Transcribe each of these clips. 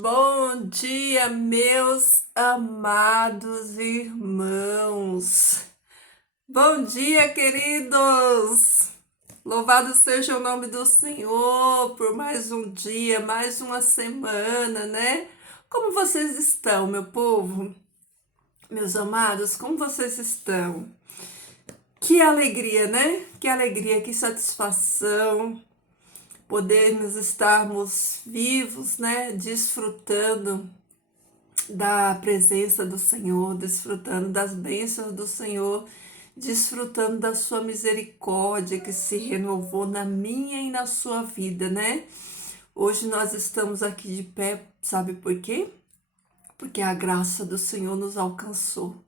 Bom dia, meus amados irmãos. Bom dia, queridos. Louvado seja o nome do Senhor por mais um dia, mais uma semana, né? Como vocês estão, meu povo? Meus amados, como vocês estão? Que alegria, né? Que alegria, que satisfação podermos estarmos vivos, né? Desfrutando da presença do Senhor, desfrutando das bênçãos do Senhor, desfrutando da sua misericórdia que se renovou na minha e na sua vida, né? Hoje nós estamos aqui de pé, sabe por quê? Porque a graça do Senhor nos alcançou.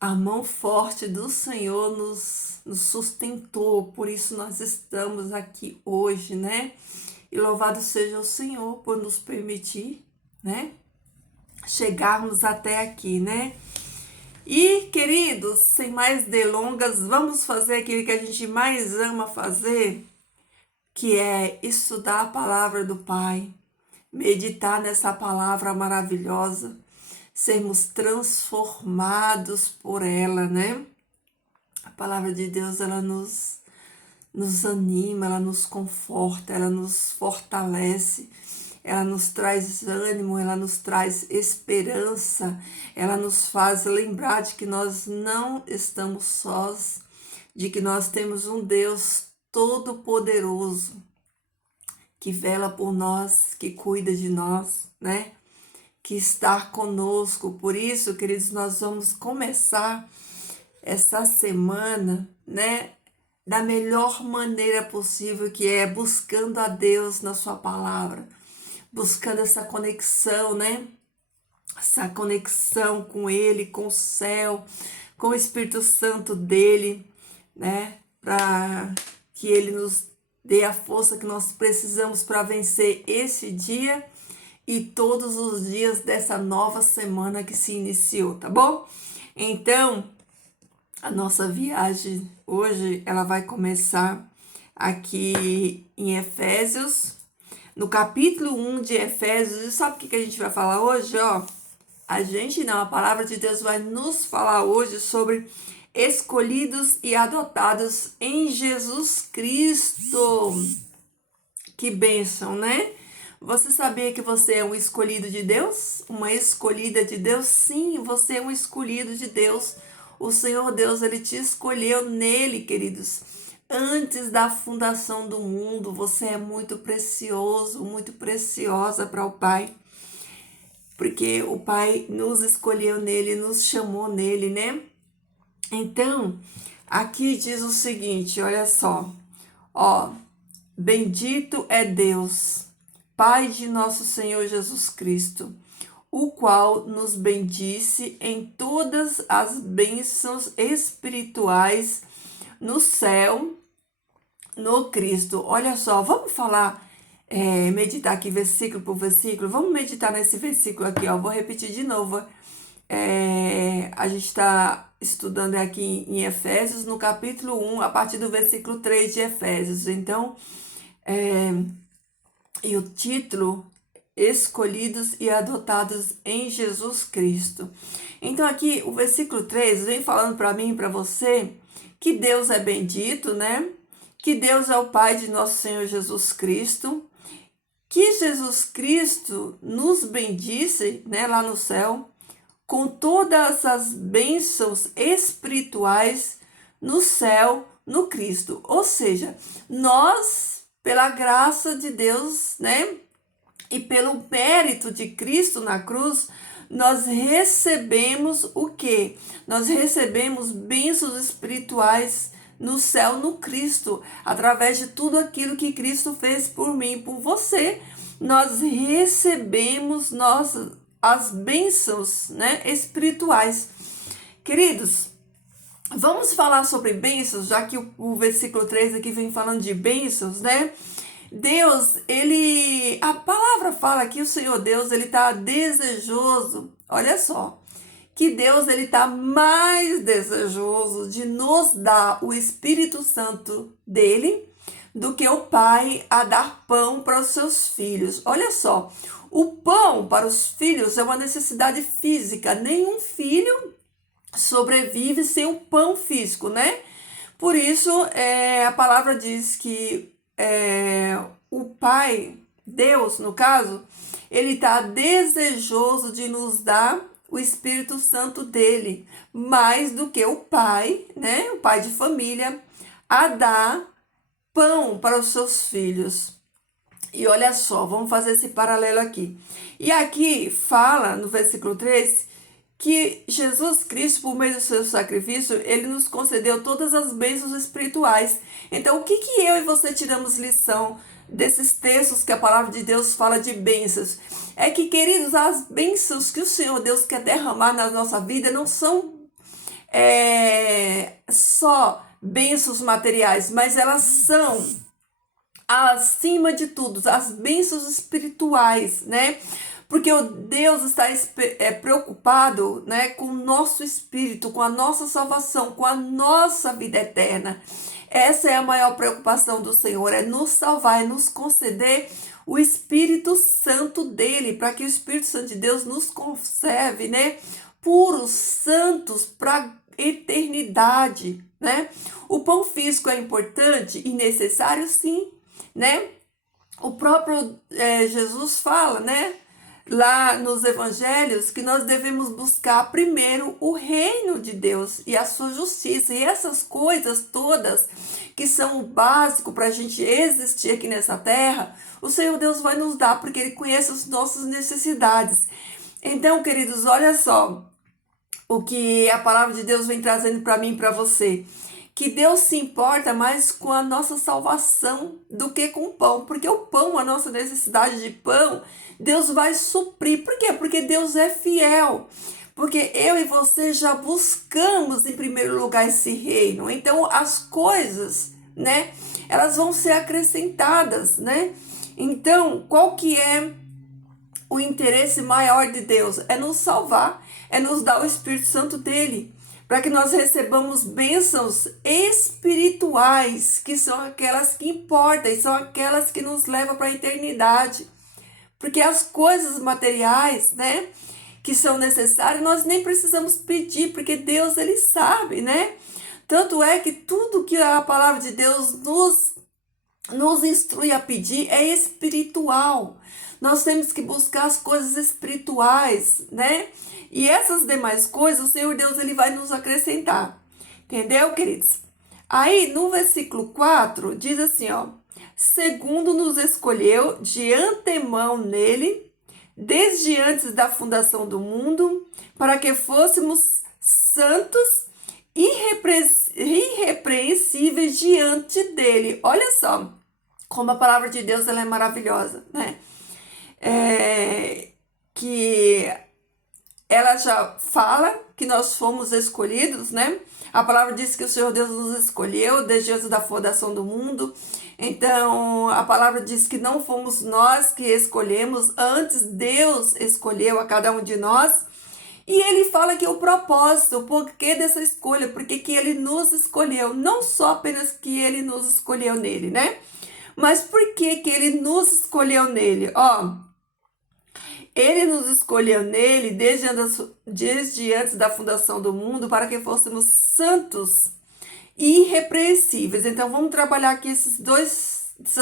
A mão forte do Senhor nos sustentou, por isso nós estamos aqui hoje, né? E louvado seja o Senhor por nos permitir, né? Chegarmos até aqui, né? E, queridos, sem mais delongas, vamos fazer aquilo que a gente mais ama fazer, que é estudar a palavra do Pai, meditar nessa palavra maravilhosa, sermos transformados por ela, né? A palavra de Deus, ela nos anima, ela nos conforta, ela nos fortalece, ela nos traz ânimo, ela nos traz esperança, ela nos faz lembrar de que nós não estamos sós, de que nós temos um Deus todo-poderoso que vela por nós, que cuida de nós, né? Que está conosco. Por isso, queridos, nós vamos começar essa semana, né? Da melhor maneira possível, que é buscando a Deus na sua palavra, buscando essa conexão, né? Essa conexão com Ele, com o céu, com o Espírito Santo dele, né? Para que Ele nos dê a força que nós precisamos para vencer esse dia e todos os dias dessa nova semana que se iniciou, tá bom? Então, a nossa viagem hoje, ela vai começar aqui em Efésios, no capítulo 1 de Efésios. E sabe o que a gente vai falar hoje, ó? A palavra de Deus vai nos falar hoje sobre escolhidos e adotados em Jesus Cristo. Que bênção, né? Você sabia que você é um escolhido de Deus? Uma escolhida de Deus? Sim, você é um escolhido de Deus. O Senhor Deus, Ele te escolheu nele, queridos. Antes da fundação do mundo, você é muito precioso, muito preciosa para o Pai. Porque o Pai nos escolheu nele, nos chamou nele, né? Então, aqui diz o seguinte, olha só. Ó, bendito é Deus, Pai de nosso Senhor Jesus Cristo, o qual nos bendice em todas as bênçãos espirituais no céu, no Cristo. Olha só, vamos falar, meditar aqui versículo por versículo. Vamos meditar nesse versículo aqui, ó. Vou repetir de novo. A gente está estudando aqui em Efésios, no capítulo 1, a partir do versículo 3 de Efésios. Então, e o título, escolhidos e adotados em Jesus Cristo. Então aqui o versículo 3 vem falando para mim e para você que Deus é bendito, né? Que Deus é o Pai de nosso Senhor Jesus Cristo, que Jesus Cristo nos bendice, né, lá no céu, com todas as bênçãos espirituais no céu, no Cristo. Ou seja, nós, pela graça de Deus, né, e pelo mérito de Cristo na cruz, nós recebemos o quê? Nós recebemos bênçãos espirituais no céu, no Cristo, através de tudo aquilo que Cristo fez por mim e por você. Nós recebemos as bênçãos, né, espirituais. Queridos, vamos falar sobre bênçãos, já que o versículo 3 aqui vem falando de bênçãos, né? Deus, a palavra fala que o Senhor Deus, ele está desejoso, olha só, que Deus, ele está mais desejoso de nos dar o Espírito Santo dele do que o pai a dar pão para os seus filhos. Olha só, o pão para os filhos é uma necessidade física. Nenhum filho sobrevive sem o pão físico, né? Por isso, a palavra diz que o Pai, Deus, no caso, ele está desejoso de nos dar o Espírito Santo dele, mais do que o pai, né? O pai de família, a dar pão para os seus filhos. E olha só, vamos fazer esse paralelo aqui. E aqui fala, no versículo 3, que Jesus Cristo, por meio do seu sacrifício, ele nos concedeu todas as bênçãos espirituais. Então, o que eu e você tiramos lição desses textos que a palavra de Deus fala de bênçãos? É que, queridos, as bênçãos que o Senhor Deus quer derramar na nossa vida não são só bênçãos materiais, mas elas são, acima de tudo, as bênçãos espirituais, né? Porque o Deus está preocupado, né, com o nosso espírito, com a nossa salvação, com a nossa vida eterna. Essa é a maior preocupação do Senhor, é nos salvar, é nos conceder o Espírito Santo dele, para que o Espírito Santo de Deus nos conserve, né, puros, santos, para eternidade, né? O pão físico é importante e necessário, sim, né? O próprio Jesus fala, né, lá nos evangelhos, que nós devemos buscar primeiro o reino de Deus e a sua justiça. E essas coisas todas que são o básico para a gente existir aqui nessa terra, o Senhor Deus vai nos dar, porque Ele conhece as nossas necessidades. Então, queridos, olha só o que a palavra de Deus vem trazendo para mim e para você. Que Deus se importa mais com a nossa salvação do que com o pão. Porque o pão, a nossa necessidade de pão, Deus vai suprir. Por quê? Porque Deus é fiel. Porque eu e você já buscamos em primeiro lugar esse reino. Então as coisas, né, elas vão ser acrescentadas, né? Então, qual que é o interesse maior de Deus? É nos salvar, é nos dar o Espírito Santo dele, para que nós recebamos bênçãos espirituais, que são aquelas que importam, e são aquelas que nos levam para a eternidade. Porque as coisas materiais, né, que são necessárias, nós nem precisamos pedir, porque Deus, ele sabe, né? Tanto é que tudo que a palavra de Deus nos instrui a pedir é espiritual. Nós temos que buscar as coisas espirituais, né? E essas demais coisas, o Senhor Deus, ele vai nos acrescentar. Entendeu, queridos? Aí, no versículo 4, diz assim, ó: segundo nos escolheu de antemão nele, desde antes da fundação do mundo, para que fôssemos santos e irrepreensíveis diante dele. Olha só como a palavra de Deus, ela é maravilhosa, né? Que ela já fala que nós fomos escolhidos, né? A palavra diz que o Senhor Deus nos escolheu desde antes da fundação do mundo. Então, a palavra diz que não fomos nós que escolhemos, antes Deus escolheu a cada um de nós. E ele fala que o propósito, o porquê dessa escolha, porque que ele nos escolheu, não só apenas que ele nos escolheu nele, né? Mas por que que ele nos escolheu nele? Ó, ele nos escolheu nele desde antes da fundação do mundo, para que fôssemos santos e irrepreensíveis. Então, vamos trabalhar aqui essas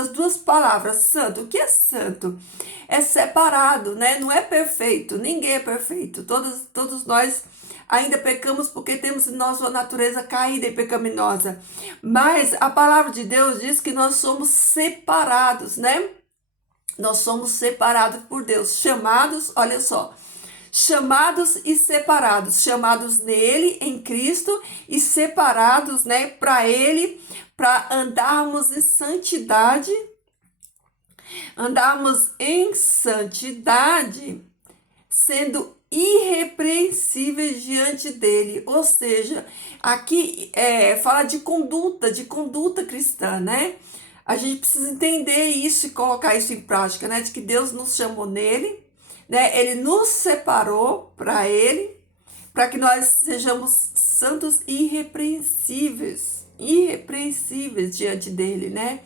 duas palavras. Santo. O que é santo? É separado, né? Não é perfeito. Ninguém é perfeito. Todos nós ainda pecamos, porque temos em nós uma natureza caída e pecaminosa. Mas a palavra de Deus diz que nós somos separados, né? Nós somos separados por Deus, chamados, olha só, chamados e separados, chamados nele, em Cristo, e separados, né, para ele, para andarmos em santidade, sendo irrepreensíveis diante dele. Ou seja, aqui fala de conduta cristã, né? A gente precisa entender isso e colocar isso em prática, né? De que Deus nos chamou nele, né? Ele nos separou para ele, para que nós sejamos santos e irrepreensíveis diante dele, né?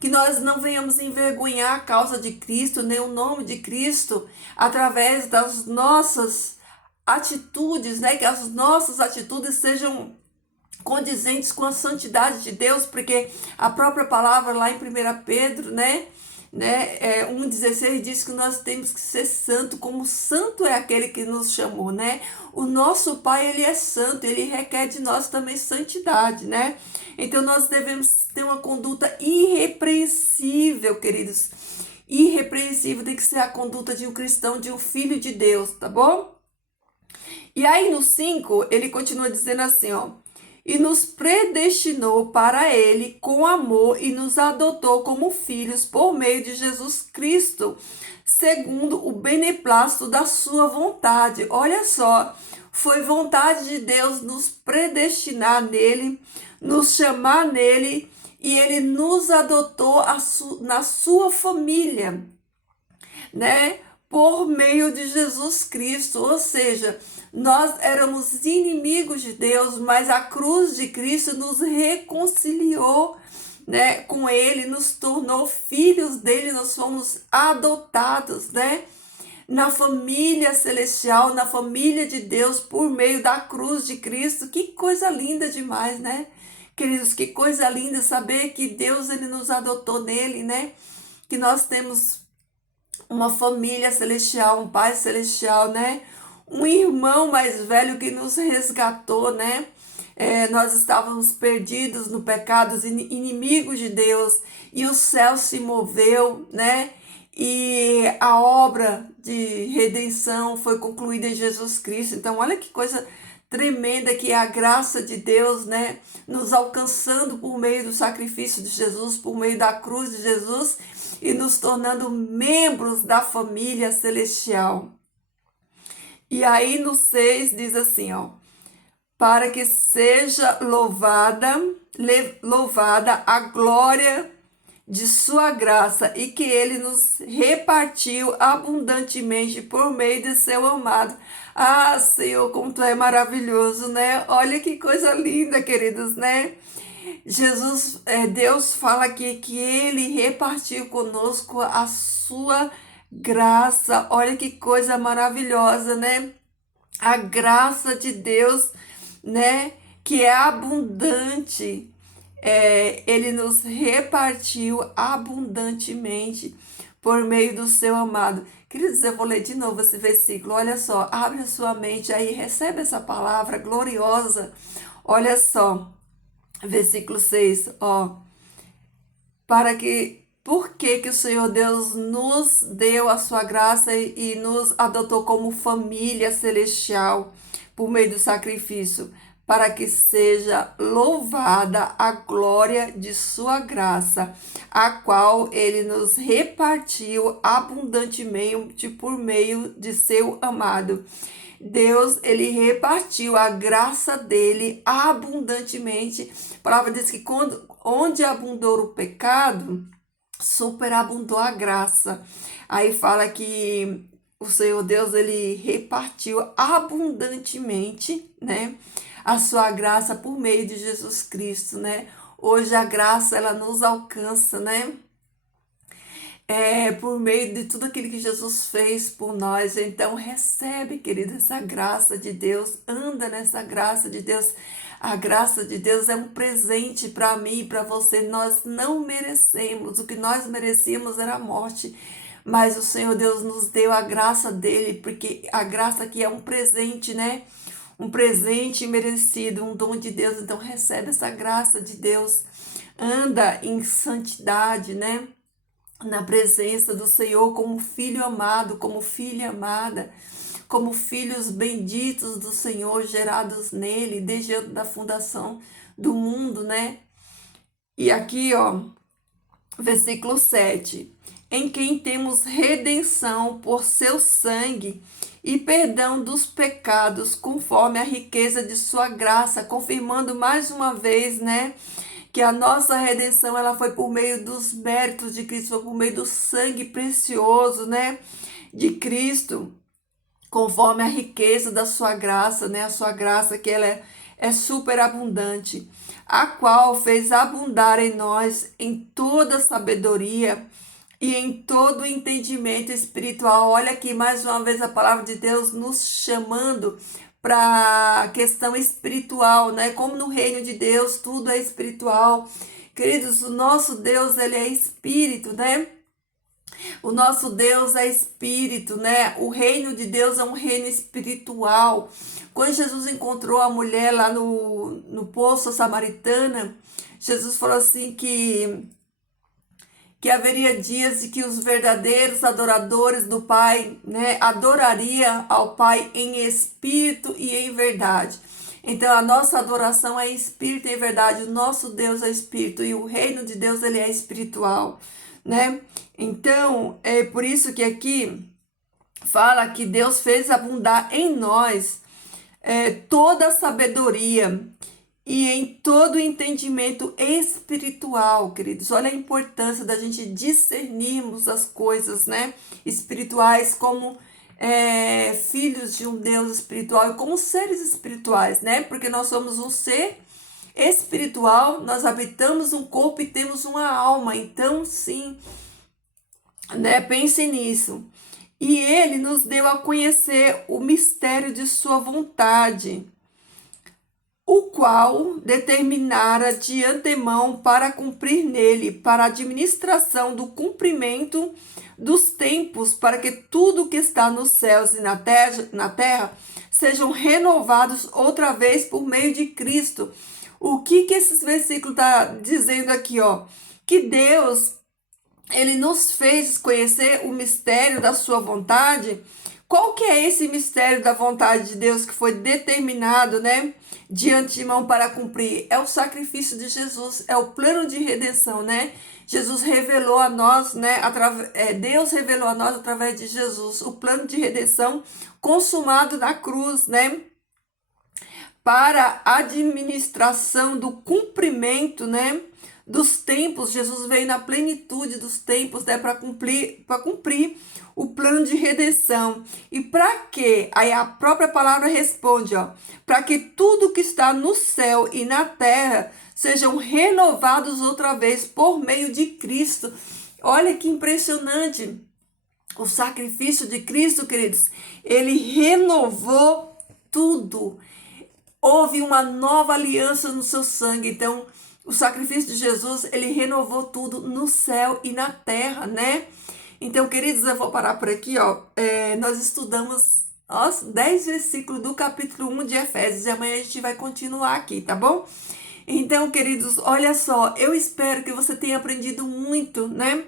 que nós não venhamos envergonhar a causa de Cristo, nem o nome de Cristo, através das nossas atitudes, né? Que as nossas atitudes sejam condizentes com a santidade de Deus, porque a própria palavra lá em 1 Pedro, né, 1,16 diz que nós temos que ser santo, como santo é aquele que nos chamou, né? O nosso Pai, ele é santo, ele requer de nós também santidade, né? Então nós devemos ter uma conduta irrepreensível, queridos. Irrepreensível tem que ser a conduta de um cristão, de um filho de Deus, tá bom? E aí no 5, ele continua dizendo assim, ó: e nos predestinou para ele com amor e nos adotou como filhos por meio de Jesus Cristo, segundo o beneplácito da sua vontade. Olha só, foi vontade de Deus nos predestinar nele, nos chamar nele, e ele nos adotou na sua família, né? Por meio de Jesus Cristo, ou seja, nós éramos inimigos de Deus, mas a cruz de Cristo nos reconciliou, né, com ele, nos tornou filhos dele, nós fomos adotados, né, na família celestial, na família de Deus, por meio da cruz de Cristo. Que coisa linda demais, né? Queridos, que coisa linda saber que Deus, ele nos adotou nele, né? Que nós temos uma família celestial, um pai celestial, né? Um irmão mais velho que nos resgatou, né? Nós estávamos perdidos no pecado, inimigos de Deus, e o céu se moveu, né? E a obra de redenção foi concluída em Jesus Cristo. Então, olha que coisa tremenda que é a graça de Deus, né? Nos alcançando por meio do sacrifício de Jesus, por meio da cruz de Jesus, e nos tornando membros da família celestial. E aí no 6 diz assim, ó: para que seja louvada a glória de sua graça, e que ele nos repartiu abundantemente por meio de seu amado. Ah, Senhor, como tu é maravilhoso, né? Olha que coisa linda, queridos, né? Deus fala aqui que ele repartiu conosco a sua graça. Olha que coisa maravilhosa, né? A graça de Deus, né? Que é abundante. Ele nos repartiu abundantemente por meio do seu amado. Queridos, eu vou ler de novo esse versículo. Olha só, abre a sua mente aí, recebe essa palavra gloriosa. Olha só. Versículo 6, ó: por que o Senhor Deus nos deu a sua graça e nos adotou como família celestial por meio do sacrifício, para que seja louvada a glória de sua graça, a qual ele nos repartiu abundantemente por meio de seu amado. Deus, ele repartiu a graça dele abundantemente. A palavra diz que onde abundou o pecado, superabundou a graça. Aí fala que o Senhor Deus, ele repartiu abundantemente, né, a sua graça por meio de Jesus Cristo, né? Hoje a graça, ela nos alcança, né? Por meio de tudo aquilo que Jesus fez por nós. Então recebe, querido, essa graça de Deus, anda nessa graça de Deus. A graça de Deus é um presente para mim e para você. Nós não merecemos, o que nós merecíamos era a morte, mas o Senhor Deus nos deu a graça dele, porque a graça aqui é um presente, né? Um presente merecido, um dom de Deus. Então recebe essa graça de Deus, anda em santidade, né? Na presença do Senhor como filho amado, como filha amada, como filhos benditos do Senhor, gerados nele desde a fundação do mundo, né? E aqui, ó, versículo 7: em quem temos redenção por seu sangue e perdão dos pecados, conforme a riqueza de sua graça, confirmando mais uma vez, né, que a nossa redenção, ela foi por meio dos méritos de Cristo, foi por meio do sangue precioso, né, de Cristo, conforme a riqueza da sua graça, né, a sua graça que ela é superabundante, a qual fez abundar em nós em toda sabedoria e em todo entendimento espiritual. Olha aqui mais uma vez a palavra de Deus nos chamando para a questão espiritual, né? Como no reino de Deus tudo é espiritual. Queridos, o nosso Deus, ele é espírito, né? O nosso Deus é espírito, né? O reino de Deus é um reino espiritual. Quando Jesus encontrou a mulher lá no poço samaritana, Jesus falou assim que haveria dias de que os verdadeiros adoradores do Pai, né, adoraria ao Pai em espírito e em verdade. Então a nossa adoração é em espírito e em verdade. O nosso Deus é espírito e o reino de Deus ele é espiritual, né? Então é por isso que aqui fala que Deus fez abundar em nós toda a sabedoria e em todo entendimento espiritual, queridos. Olha a importância da gente discernirmos as coisas, né, espirituais como filhos de um Deus espiritual e como seres espirituais, né? Porque nós somos um ser espiritual, nós habitamos um corpo e temos uma alma. Então, sim, né? Pense nisso. E ele nos deu a conhecer o mistério de sua vontade, o qual determinara de antemão para cumprir nele, para a administração do cumprimento dos tempos, para que tudo que está nos céus e na terra sejam renovados outra vez por meio de Cristo. O que esses versículos tá dizendo aqui, ó? Que Deus, ele nos fez conhecer o mistério da sua vontade. Qual que é esse mistério da vontade de Deus que foi determinado, né, de antemão para cumprir? É o sacrifício de Jesus, é o plano de redenção, né? Jesus revelou a nós, né, Deus revelou a nós através de Jesus o plano de redenção consumado na cruz, né? Para a administração do cumprimento, né, dos tempos. Jesus veio na plenitude dos tempos, né, para cumprir o plano de redenção. E para quê? Aí a própria palavra responde, ó, para que tudo que está no céu e na terra sejam renovados outra vez por meio de Cristo. Olha que impressionante. O sacrifício de Cristo, queridos, ele renovou tudo. Houve uma nova aliança no seu sangue. Então, o sacrifício de Jesus, ele renovou tudo no céu e na terra, né? Então, queridos, eu vou parar por aqui, ó. Nós estudamos os 10 versículos do capítulo 1 de Efésios e amanhã a gente vai continuar aqui, tá bom? Então, queridos, olha só, eu espero que você tenha aprendido muito, né?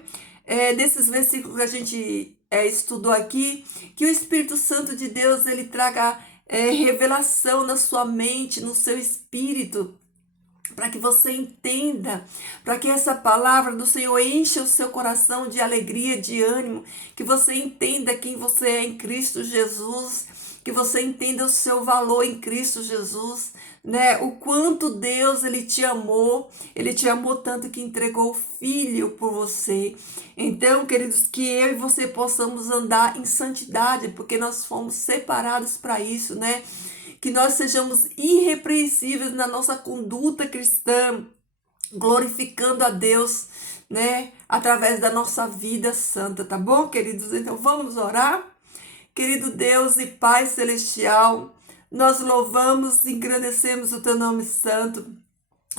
Desses versículos que a gente estudou aqui, que o Espírito Santo de Deus, ele traga revelação na sua mente, no seu espírito, para que você entenda, para que essa palavra do Senhor encha o seu coração de alegria, de ânimo, que você entenda quem você é em Cristo Jesus, que você entenda o seu valor em Cristo Jesus, né? O quanto Deus, ele te amou tanto que entregou o Filho por você. Então, queridos, que eu e você possamos andar em santidade, porque nós fomos separados para isso, né? Que nós sejamos irrepreensíveis na nossa conduta cristã, glorificando a Deus, né, através da nossa vida santa, tá bom, queridos? Então vamos orar. Querido Deus e Pai Celestial, nós louvamos e engrandecemos o Teu nome santo.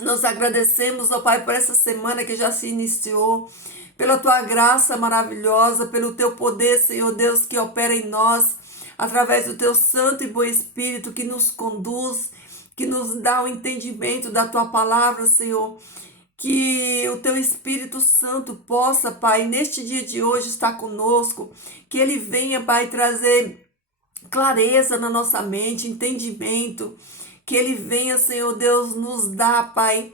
Nós agradecemos, ó Pai, por essa semana que já se iniciou, pela Tua graça maravilhosa, pelo Teu poder, Senhor Deus, que opera em nós, através do Teu Santo e Bom Espírito que nos conduz, que nos dá o entendimento da Tua palavra, Senhor. Que o Teu Espírito Santo possa, Pai, neste dia de hoje estar conosco, que Ele venha, Pai, trazer clareza na nossa mente, entendimento, que Ele venha, Senhor Deus, nos dar, Pai,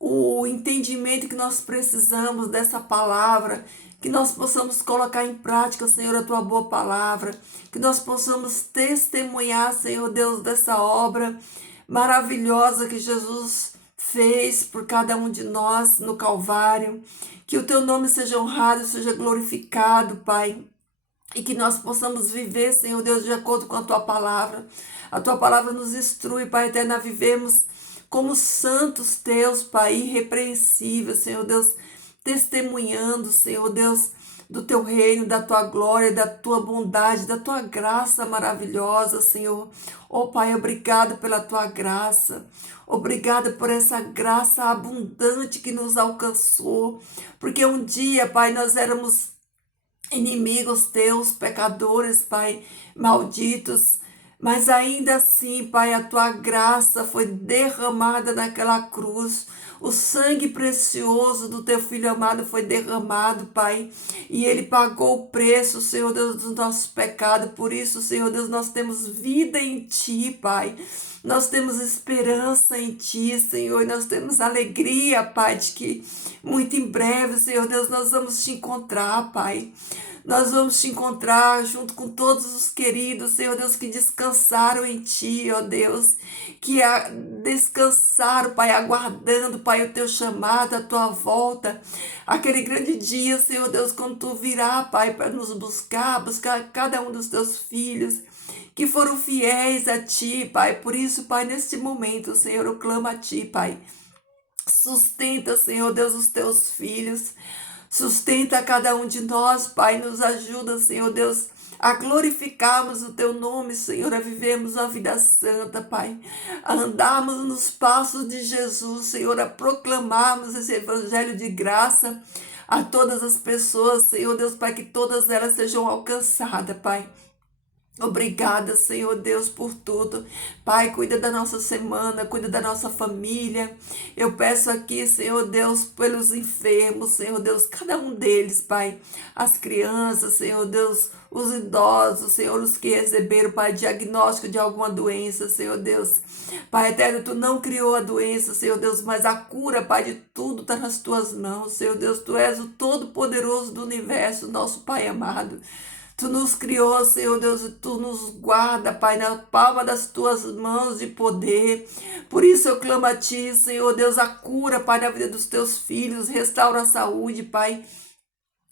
o entendimento que nós precisamos dessa palavra, que nós possamos colocar em prática, Senhor, a Tua boa palavra, que nós possamos testemunhar, Senhor Deus, dessa obra maravilhosa que Jesus fez por cada um de nós no Calvário. Que o Teu nome seja honrado, seja glorificado, Pai, e que nós possamos viver, Senhor Deus, de acordo com a Tua palavra. A Tua palavra nos instrui, Pai eterno, a vivemos como santos Teus, Pai, irrepreensíveis, Senhor Deus, testemunhando, Senhor Deus, do Teu reino, da Tua glória, da Tua bondade, da Tua graça maravilhosa, Senhor. Oh, Pai, obrigado pela Tua graça. Obrigada por essa graça abundante que nos alcançou. Porque um dia, Pai, nós éramos inimigos Teus, pecadores, Pai, malditos. Mas ainda assim, Pai, a Tua graça foi derramada naquela cruz. O sangue precioso do Teu Filho amado foi derramado, Pai. E Ele pagou o preço, Senhor Deus, dos nossos pecados. Por isso, Senhor Deus, nós temos vida em Ti, Pai. Nós temos esperança em Ti, Senhor. E nós temos alegria, Pai, de que muito em breve, Senhor Deus, nós vamos Te encontrar, Pai. Nós vamos Te encontrar junto com todos os queridos, Senhor Deus, que descansaram em Ti, ó Deus, que descansaram, Pai, aguardando, Pai, o Teu chamado, a Tua volta, aquele grande dia, Senhor Deus, quando Tu virá, Pai, para nos buscar cada um dos Teus filhos, que foram fiéis a Ti, Pai. Por isso, Pai, neste momento, Senhor, eu clamo a Ti, Pai. Sustenta, Senhor Deus, os Teus filhos. Sustenta cada um de nós, Pai, nos ajuda, Senhor Deus, a glorificarmos o Teu nome, Senhor, a vivermos uma vida santa, Pai, a andarmos nos passos de Jesus, Senhor, a proclamarmos esse evangelho de graça a todas as pessoas, Senhor Deus, Pai, que todas elas sejam alcançadas, Pai. Obrigada, Senhor Deus, por tudo. Pai, cuida da nossa semana, cuida da nossa família. Eu peço aqui, Senhor Deus, pelos enfermos, Senhor Deus, cada um deles, Pai. As crianças, Senhor Deus, os idosos, Senhor, os que receberam, Pai, diagnóstico de alguma doença, Senhor Deus. Pai eterno, Tu não criou a doença, Senhor Deus, mas a cura, Pai, de tudo está nas Tuas mãos, Senhor Deus. Tu és o Todo-Poderoso do universo, nosso Pai amado. Tu nos criou, Senhor Deus, e Tu nos guarda, Pai, na palma das Tuas mãos de poder. Por isso eu clamo a Ti, Senhor Deus, a cura, Pai, na vida dos Teus filhos. Restaura a saúde, Pai.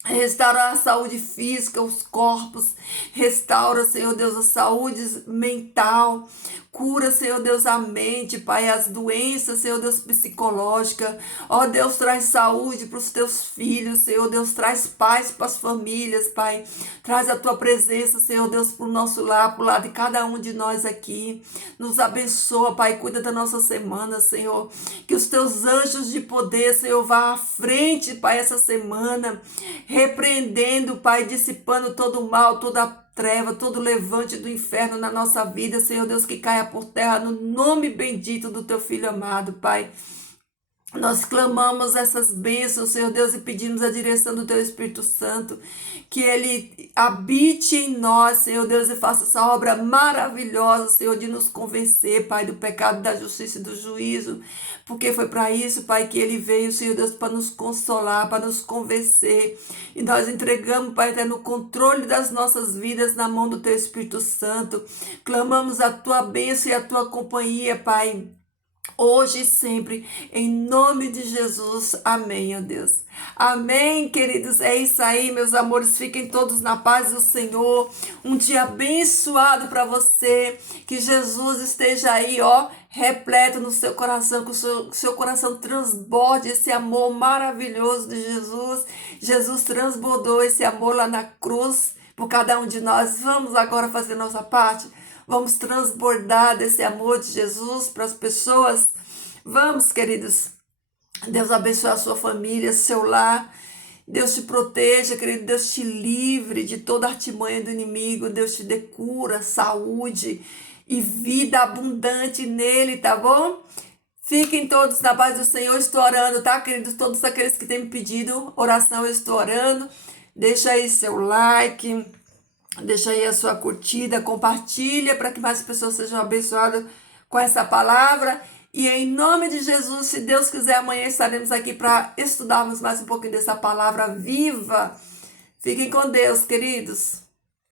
Restaura a saúde física, os corpos. Restaura, Senhor Deus, a saúde mental. Cura, Senhor Deus, a mente, Pai, as doenças, Senhor Deus, psicológicas. Ó Deus, traz saúde para os Teus filhos, Senhor Deus, traz paz para as famílias, Pai. Traz a Tua presença, Senhor Deus, para o nosso lar, para o lado de cada um de nós aqui. Nos abençoa, Pai, cuida da nossa semana, Senhor. Que os Teus anjos de poder, Senhor, vá à frente, Pai, essa semana, repreendendo, Pai, dissipando todo o mal, toda a treva, todo levante do inferno na nossa vida, Senhor Deus, que caia por terra no nome bendito do Teu Filho amado, Pai. Nós clamamos essas bênçãos, Senhor Deus, e pedimos a direção do Teu Espírito Santo, que Ele habite em nós, Senhor Deus, e faça essa obra maravilhosa, Senhor, de nos convencer, Pai, do pecado, da justiça e do juízo, porque foi para isso, Pai, que Ele veio, Senhor Deus, para nos consolar, para nos convencer, e nós entregamos, Pai, até no controle das nossas vidas, na mão do Teu Espírito Santo, clamamos a Tua bênção e a Tua companhia, Pai, hoje e sempre, em nome de Jesus, amém, ó Deus. Amém, queridos, é isso aí, meus amores, fiquem todos na paz do Senhor, um dia abençoado para você, que Jesus esteja aí, ó, repleto no seu coração, que o seu coração transborde esse amor maravilhoso de Jesus. Jesus transbordou esse amor lá na cruz, por cada um de nós. Vamos agora fazer nossa parte. Vamos transbordar desse amor de Jesus para as pessoas. Vamos, queridos. Deus abençoe a sua família, seu lar. Deus te proteja, querido. Deus te livre de toda artimanha do inimigo. Deus te dê cura, saúde e vida abundante nele, tá bom? Fiquem todos na paz do Senhor. Estou orando, tá, queridos? Todos aqueles que têm me pedido oração, eu estou orando. Deixa aí seu like. Deixa aí a sua curtida, compartilha para que mais pessoas sejam abençoadas com essa palavra. E em nome de Jesus, se Deus quiser, amanhã estaremos aqui para estudarmos mais um pouquinho dessa palavra viva. Fiquem com Deus, queridos.